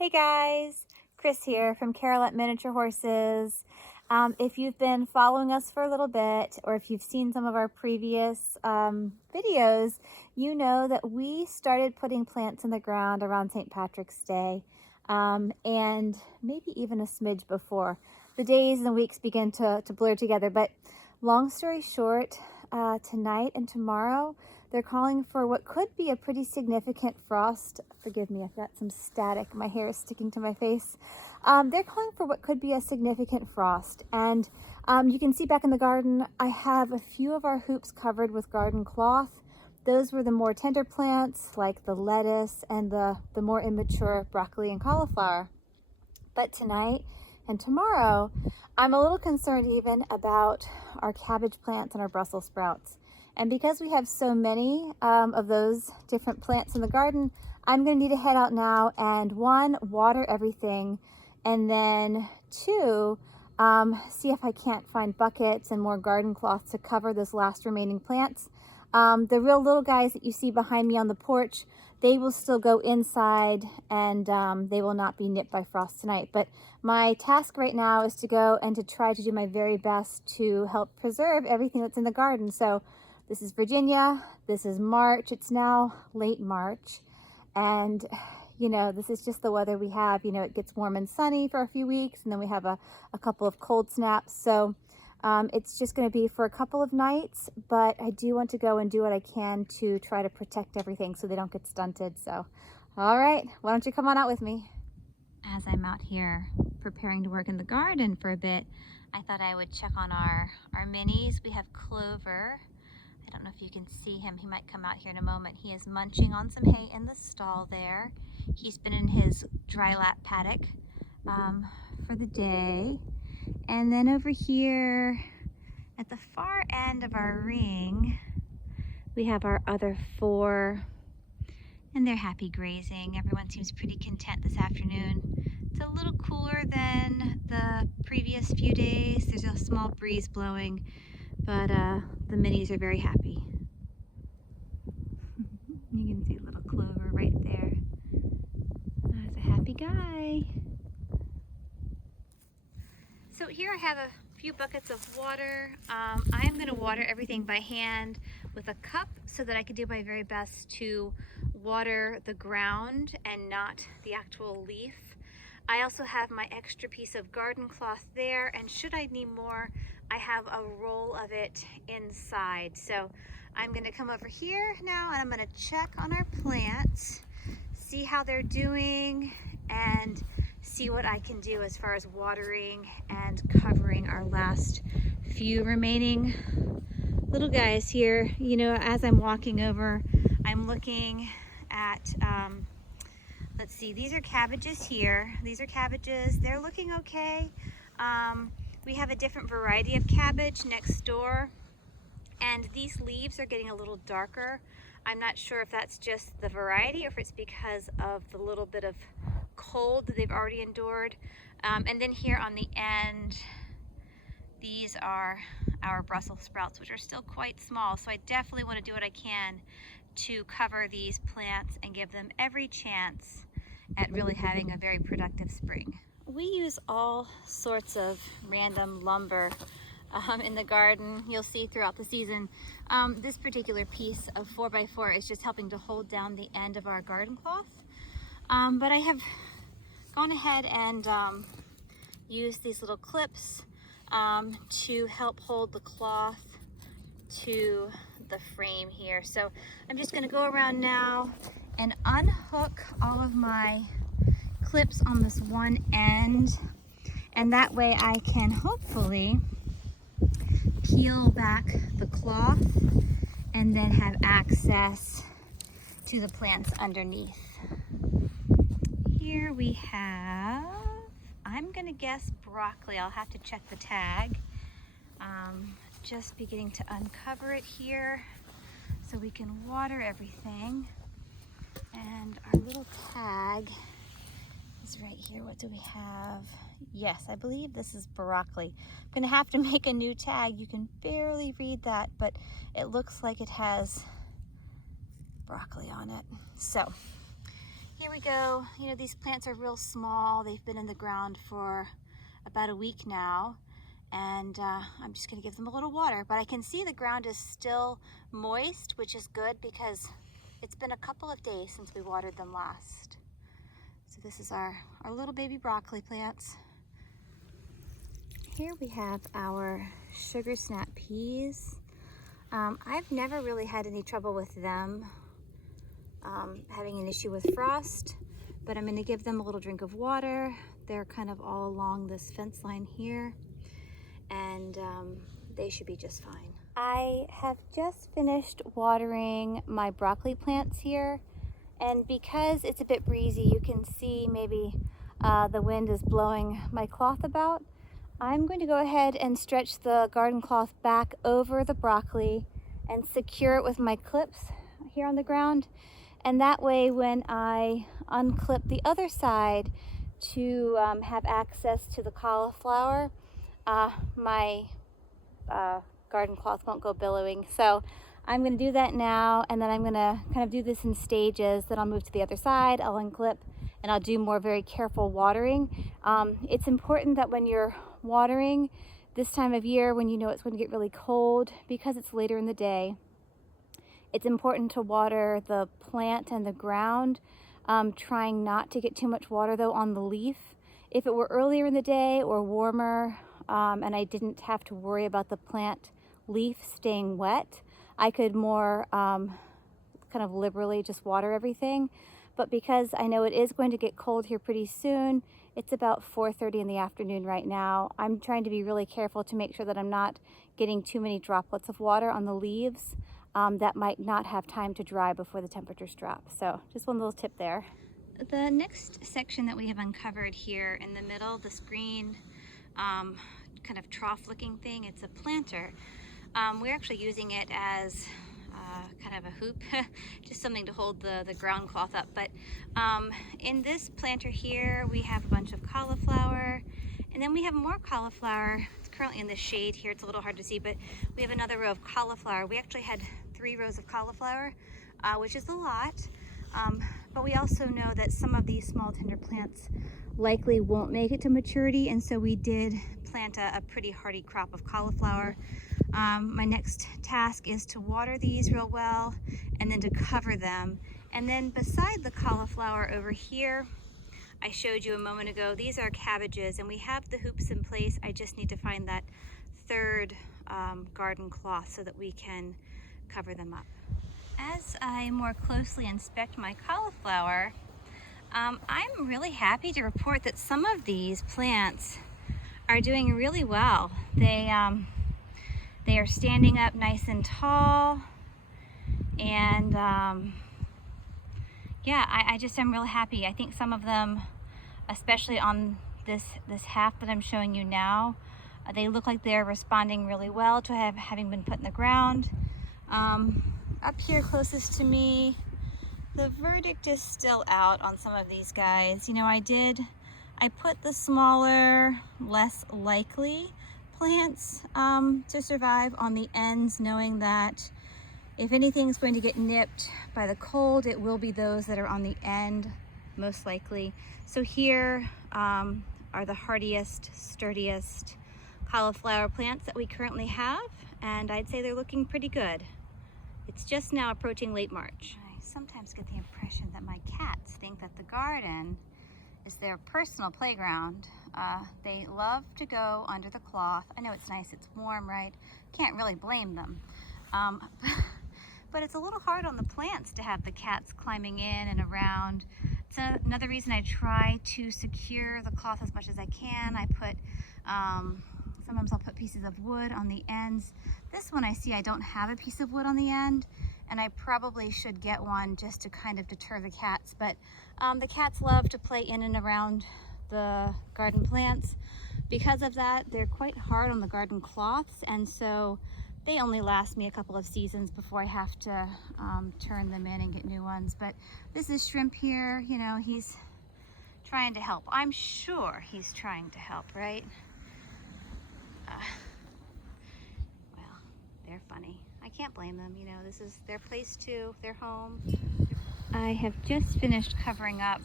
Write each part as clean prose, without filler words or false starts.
Hey guys, Chris here from Carolette Miniature Horses. If you've been following us for a little bit, or if you've seen some of our previous videos, you know that we started putting plants in the ground around St. Patrick's Day, and maybe even a smidge before. The days and the weeks begin to blur together, but long story short, tonight and tomorrow, they're calling for what could be a pretty significant frost. Forgive me, I've got some static. My hair is sticking to my face. They're calling for what could be a significant frost. And you can see back in the garden, I have a few of our hoops covered with garden cloth. Those were the more tender plants like the lettuce and the more immature broccoli and cauliflower. But tonight and tomorrow, I'm a little concerned even about our cabbage plants and our Brussels sprouts. And because we have so many of those different plants in the garden, I'm going to need to head out now and one, water everything, and then two, see if I can't find buckets and more garden cloth to cover those last remaining plants. The real little guys that you see behind me on the porch, they will still go inside and they will not be nipped by frost tonight. But my task right now is to go and to try to do my very best to help preserve everything that's in the garden. So this is Virginia, this is March, it's now late March, and you know, this is just the weather we have. You know, it gets warm and sunny for a few weeks, and then we have a couple of cold snaps. So it's just going to be for a couple of nights, but I do want to go and do what I can to try to protect everything so they don't get stunted. So, all right, why don't you come on out with me? As I'm out here preparing to work in the garden for a bit, I thought I would check on our minis. We have Clover. I don't know if you can see him. He might come out here in a moment. He is munching on some hay in the stall there. He's been in his dry lap paddock for the day. And then over here at the far end of our ring, we have our other four, and they're happy grazing. Everyone seems pretty content this afternoon. It's a little cooler than the previous few days. There's a small breeze blowing, but the minis are very happy. You can see little Clover right there. That's a happy guy. So here I have a few buckets of water. I'm going to water everything by hand with a cup so that I can do my very best to water the ground and not the actual leaf. I also have my extra piece of garden cloth there, and should I need more, I have a roll of it inside. So I'm going to come over here now and I'm going to check on our plants, see how they're doing, and see what I can do as far as watering and covering our last few remaining little guys here. You know, as I'm walking over, I'm looking at let's see, these are cabbages here. These are cabbages. They're looking okay. We have a different variety of cabbage next door, and these leaves are getting a little darker. I'm not sure if that's just the variety or if it's because of the little bit of cold that they've already endured. And then here on the end, these are our Brussels sprouts, which are still quite small. So I definitely want to do what I can to cover these plants and give them every chance at really having a very productive spring. We use all sorts of random lumber in the garden. You'll see throughout the season. This particular piece of 4x4 is just helping to hold down the end of our garden cloth. But I have gone ahead and used these little clips to help hold the cloth to the frame here. So I'm just going to go around now and unhook all of my clips on this one end, and that way I can hopefully peel back the cloth and then have access to the plants underneath. Here we have, I'm gonna guess broccoli. I'll have to check the tag. Just beginning to uncover it here so we can water everything. And our little tag is right here. What do we have? Yes, I believe this is broccoli. I'm gonna have to make a new tag. You can barely read that, but it looks like it has broccoli on it. So Here we go. You know, these plants are real small. They've been in the ground for about a week now, and I'm just gonna give them a little water, but I can see the ground is still moist, which is good because it's been a couple of days since we watered them last. So this is our little baby broccoli plants. Here we have our sugar snap peas. I've never really had any trouble with them having an issue with frost, but I'm going to give them a little drink of water. They're kind of all along this fence line here, and they should be just fine. I have just finished watering my broccoli plants here, and because it's a bit breezy, you can see maybe the wind is blowing my cloth about. I'm going to go ahead and stretch the garden cloth back over the broccoli and secure it with my clips here on the ground. And that way, when I unclip the other side to have access to the cauliflower, my garden cloth won't go billowing. So I'm going to do that now, and then I'm going to kind of do this in stages. Then I'll move to the other side, I'll unclip, and I'll do more very careful watering. It's important that when you're watering this time of year, when you know it's going to get really cold, because it's later in the day, it's important to water the plant and the ground, trying not to get too much water though on the leaf. If it were earlier in the day or warmer, and I didn't have to worry about the plant leaf staying wet, I could more kind of liberally just water everything. But because I know it is going to get cold here pretty soon, it's about 4:30 in the afternoon right now, I'm trying to be really careful to make sure that I'm not getting too many droplets of water on the leaves that might not have time to dry before the temperatures drop. So just one little tip there. The next section that we have uncovered here in the middle, this green kind of trough looking thing, it's a planter. We're actually using it as kind of a hoop, just something to hold the ground cloth up. But in this planter here, we have a bunch of cauliflower, and then we have more cauliflower. It's currently in the shade here, it's a little hard to see, but we have another row of cauliflower. We actually had 3 rows of cauliflower, which is a lot. But we also know that some of these small tender plants likely won't make it to maturity, and so we did plant a pretty hardy crop of cauliflower. My next task is to water these real well and then to cover them. And then beside the cauliflower over here, I showed you a moment ago, these are cabbages, and we have the hoops in place. I just need to find that third garden cloth so that we can cover them up. As I more closely inspect my cauliflower, I'm really happy to report that some of these plants are doing really well. They are standing up nice and tall, and yeah, I'm really happy. I think some of them, especially on this half that I'm showing you now, they look like they're responding really well to having been put in the ground. Up here closest to me, the verdict is still out on some of these guys. You know, I put the smaller, less likely plants to survive on the ends, knowing that if anything's going to get nipped by the cold, it will be those that are on the end, most likely. So here are the hardiest, sturdiest cauliflower plants that we currently have, and I'd say they're looking pretty good. It's just now approaching late March. I sometimes get the impression that my cats think that the garden is their personal playground. They love to go under the cloth. I know it's nice, it's warm, right? Can't really blame them. But it's a little hard on the plants to have the cats climbing in and around. It's another reason I try to secure the cloth as much as I can. I put, sometimes I'll put pieces of wood on the ends. This one I see I don't have a piece of wood on the end, and I probably should get one just to kind of deter the cats. But the cats love to play in and around the garden plants. Because of that, they're quite hard on the garden cloths, and so they only last me a couple of seasons before I have to turn them in and get new ones. But this is Shrimp here, you know, he's trying to help. I'm sure he's trying to help, right? Well, they're funny. I can't blame them, you know, this is their place too, their home. I have just finished covering up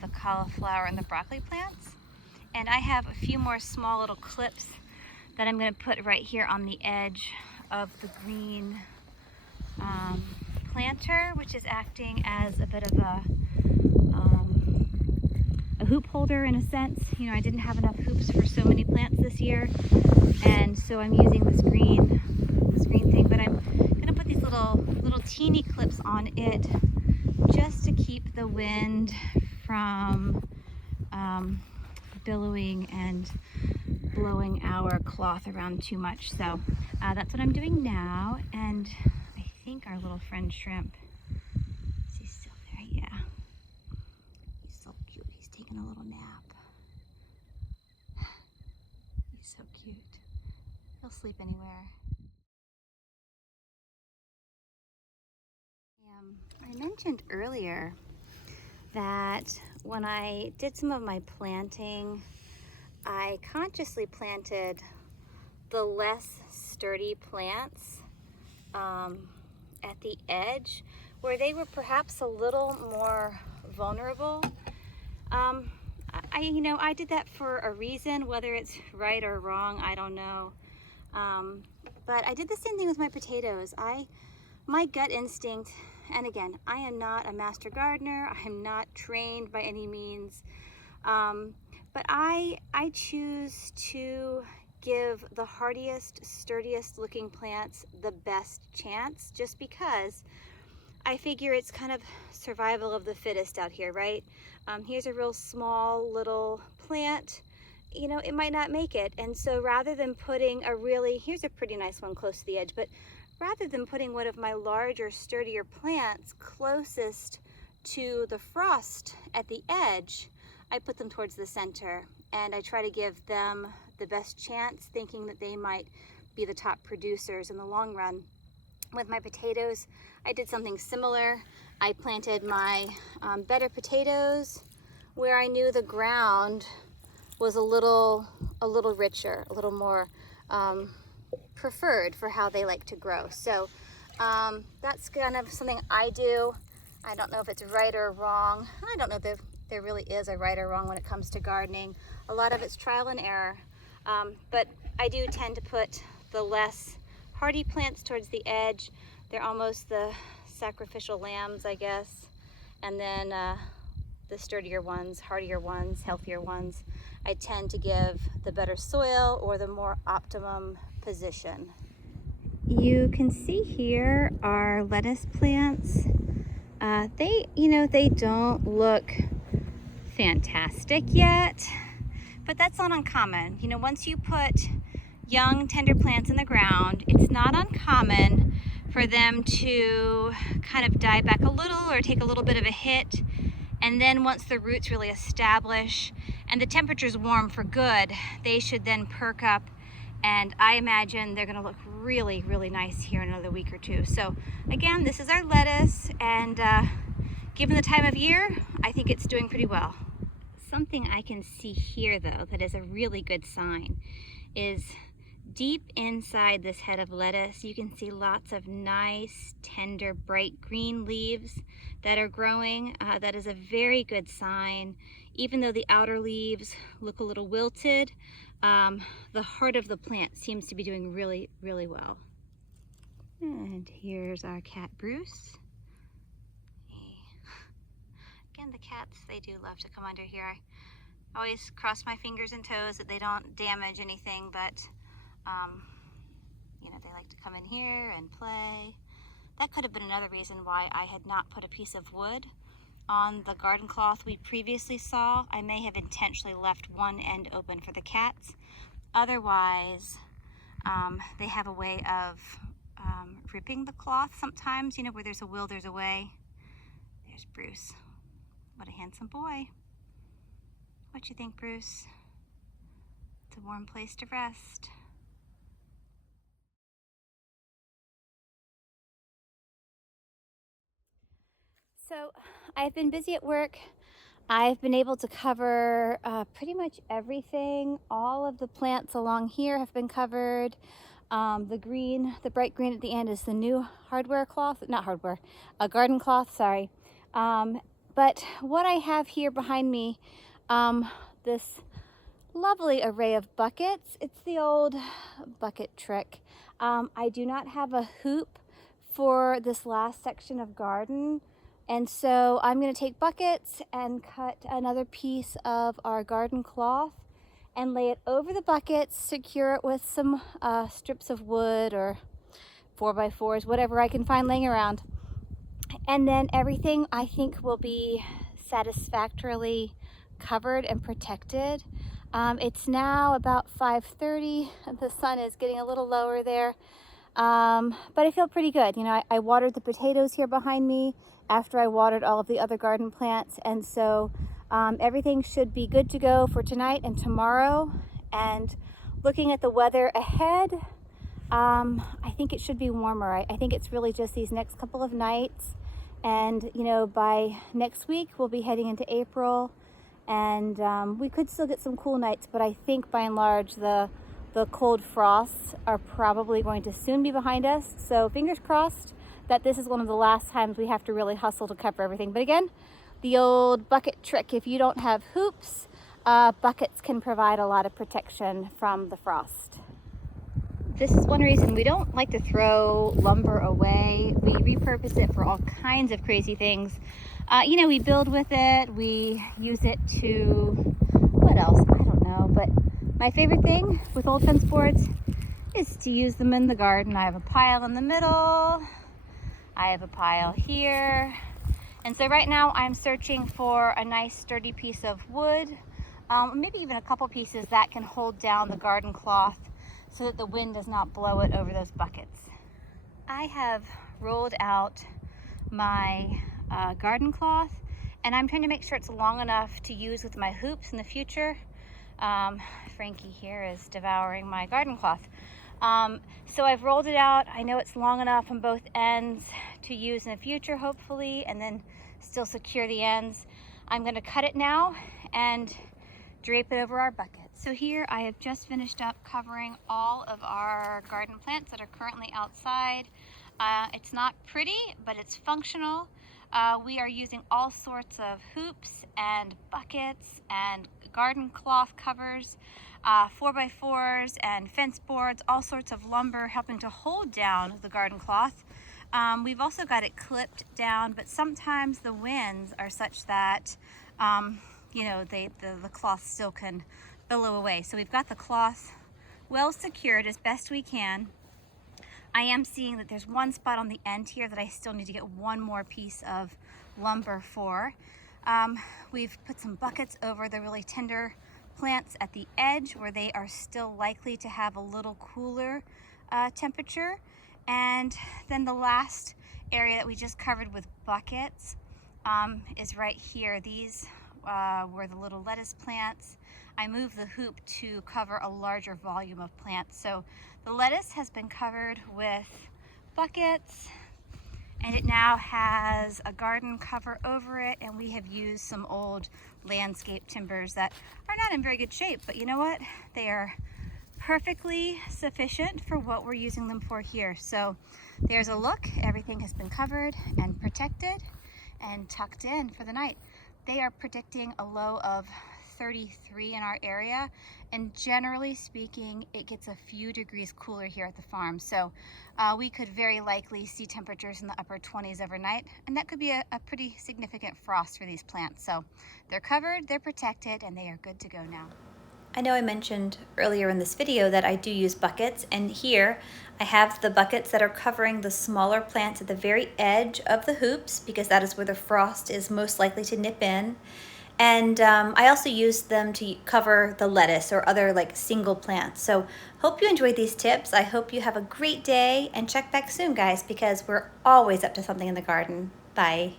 the cauliflower and the broccoli plants, and I have a few more small little clips that I'm going to put right here on the edge of the green planter, which is acting as a bit of a hoop holder in a sense. You know, I didn't have enough hoops for so many plants this year, and so I'm using this green thing, but I'm gonna put these little teeny clips on it just to keep the wind from billowing and blowing our cloth around too much. So that's what I'm doing now, and I think our little friend shrimp, is he still there? Yeah, he's so cute. He's taking a little nap. He's so cute. He'll sleep anywhere. I mentioned earlier that when I did some of my planting, I consciously planted the less sturdy plants at the edge where they were perhaps a little more vulnerable. I did that for a reason. Whether it's right or wrong, I don't know. But I did the same thing with my potatoes. My gut instinct, and again, I am not a master gardener. I'm not trained by any means. But I choose to give the hardiest, sturdiest looking plants the best chance, just because I figure it's kind of survival of the fittest out here, right? Here's a real small little plant. You know, it might not make it. And so rather than putting here's a pretty nice one close to the edge, but rather than putting one of my larger, sturdier plants closest to the frost at the edge, I put them towards the center, and I try to give them the best chance, thinking that they might be the top producers in the long run. With my potatoes, I did something similar. I planted my better potatoes where I knew the ground was a little richer, a little more preferred for how they like to grow. So that's kind of something I do. I don't know if it's right or wrong. I don't know if there really is a right or wrong when it comes to gardening. A lot of it's trial and error. But I do tend to put the less hardy plants towards the edge. They're almost the sacrificial lambs, I guess. And then the sturdier ones, hardier ones, healthier ones, I tend to give the better soil or the more optimum position. You can see here our lettuce plants. They don't look fantastic yet, but that's not uncommon. You know, once you put young, tender plants in the ground, it's not uncommon for them to kind of die back a little or take a little bit of a hit. And then once the roots really establish and the temperature's warm for good, they should then perk up, and I imagine they're gonna look really, really nice here in another week or two. So again, this is our lettuce, and given the time of year, I think it's doing pretty well. Something I can see here though that is a really good sign is deep inside this head of lettuce, you can see lots of nice, tender, bright green leaves that are growing. That is a very good sign. Even though the outer leaves look a little wilted, the heart of the plant seems to be doing really, really well. And here's our cat, Bruce. Again, the cats, they do love to come under here. I always cross my fingers and toes that they don't damage anything, but they like to come in here and play. That could have been another reason why I had not put a piece of wood on the garden cloth we previously saw. I may have intentionally left one end open for the cats. Otherwise, they have a way of ripping the cloth sometimes. You know, where there's a will, there's a way. There's Bruce. What a handsome boy. What you think, Bruce? It's a warm place to rest. So I've been busy at work. I've been able to cover pretty much everything. All of the plants along here have been covered. The green, the bright green at the end is the new hardware cloth, not hardware, a garden cloth, sorry. But what I have here behind me, this lovely array of buckets. It's the old bucket trick. I do not have a hoop for this last section of garden. And so I'm going to take buckets and cut another piece of our garden cloth and lay it over the buckets, secure it with some strips of wood or 4x4s, whatever I can find laying around. And then everything I think will be satisfactorily covered and protected. It's now about 5:30. The sun is getting a little lower there, but I feel pretty good. You know, I watered the potatoes here behind me after I watered all of the other garden plants, and so everything should be good to go for tonight and tomorrow. And looking at the weather ahead, I think it should be warmer. I think it's really just these next couple of nights, and you know, by next week we'll be heading into April. And we could still get some cool nights, but I think by and large the cold frosts are probably going to soon be behind us. So fingers crossed that this is one of the last times we have to really hustle to cover everything. But again, the old bucket trick, if you don't have hoops, buckets can provide a lot of protection from the frost. This is one reason we don't like to throw lumber away. We repurpose it for all kinds of crazy things. You know, we build with it, we use it to, what else? I don't know, but my favorite thing with old fence boards is to use them in the garden. I have a pile in the middle, I have a pile here, and so right now I'm searching for a nice sturdy piece of wood, maybe even a couple pieces that can hold down the garden cloth so that the wind does not blow it over those buckets. I have rolled out my garden cloth, and I'm trying to make sure it's long enough to use with my hoops in the future. Frankie here is devouring my garden cloth. So I've rolled it out. I know it's long enough on both ends to use in the future, hopefully, and then still secure the ends. I'm going to cut it now and drape it over our bucket. So here I have just finished up covering all of our garden plants that are currently outside. It's not pretty, but it's functional. We are using all sorts of hoops and buckets and garden cloth covers, 4x4s and fence boards, all sorts of lumber helping to hold down the garden cloth. We've also got it clipped down, but sometimes the winds are such that you know, the cloth still can billow away. So we've got the cloth well secured as best we can. I am seeing that there's one spot on the end here that I still need to get one more piece of lumber for. We've put some buckets over the really tender plants at the edge where they are still likely to have a little cooler temperature. And then the last area that we just covered with buckets is right here. These were the little lettuce plants. I moved the hoop to cover a larger volume of plants. So the lettuce has been covered with buckets, and it now has a garden cover over it, and we have used some old landscape timbers that are not in very good shape, but you know what? They are perfectly sufficient for what we're using them for here. So there's a look. Everything has been covered and protected and tucked in for the night. They are predicting a low of 33 in our area, and generally speaking it gets a few degrees cooler here at the farm, so we could very likely see temperatures in the upper 20s overnight, and that could be a pretty significant frost for these plants. So they're covered, they're protected, and they are good to go now. I know I mentioned earlier in this video that I do use buckets, and here I have the buckets that are covering the smaller plants at the very edge of the hoops because that is where the frost is most likely to nip in. And I also use them to cover the lettuce or other like single plants. So hope you enjoyed these tips. I hope you have a great day, and check back soon, guys, because we're always up to something in the garden. Bye.